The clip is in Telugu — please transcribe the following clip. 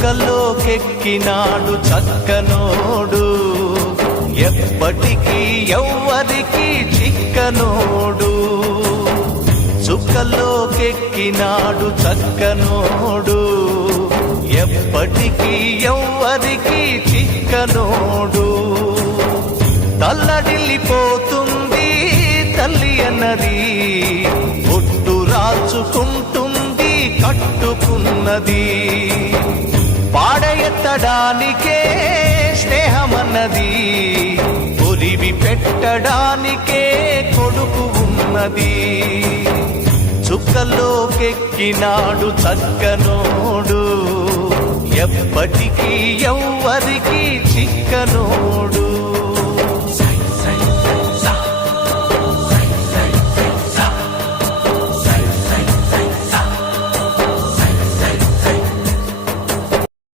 చుక్కలోకెక్కినాడు చక్కనోడు, ఎప్పటికీ ఎవ్వరికి చిక్కనోడు. చుక్కలోకెక్కినాడు చక్కనోడు, ఎప్పటికీ ఎవ్వరికి చిక్కనోడు. తల్లడిల్లిపోతుంది తల్లి అన్నది, ఒట్టు రాచుకుంటుంది కట్టుకున్నది. పాడెత్తడానికే స్నేహమన్నది, ఒలివి పెట్టడానికే కొడుకు ఉన్నది. చుక్కలోకెక్కినాడు చక్కనోడు, ఎప్పటికీ ఎవ్వరికి